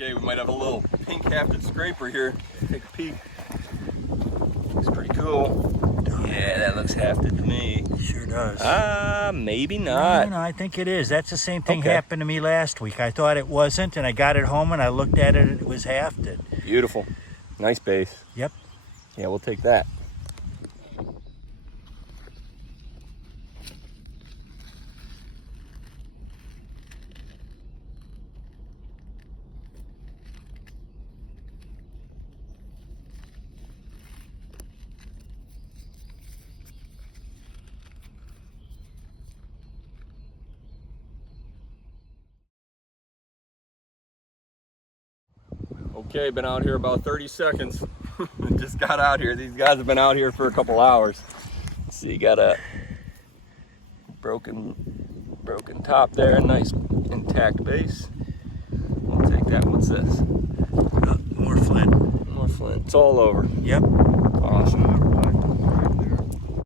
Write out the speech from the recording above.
Okay, we might have a little pink hafted scraper here. Take a peek. Looks pretty cool. Yeah, that looks hafted to me. Sure does. Maybe not. No, I think it is. That's the same thing Okay. happened to me last week. I thought it wasn't, and I got it home and I looked at it and it was hafted. Beautiful. Nice base. Yep. Yeah, we'll take that. Okay, been out here about 30 seconds. Just got out here. These guys have been out here for a couple hours. See, got a broken top there, nice intact base. We'll take that. What's this? More flint. More flint. It's all over. Yep. Awesome.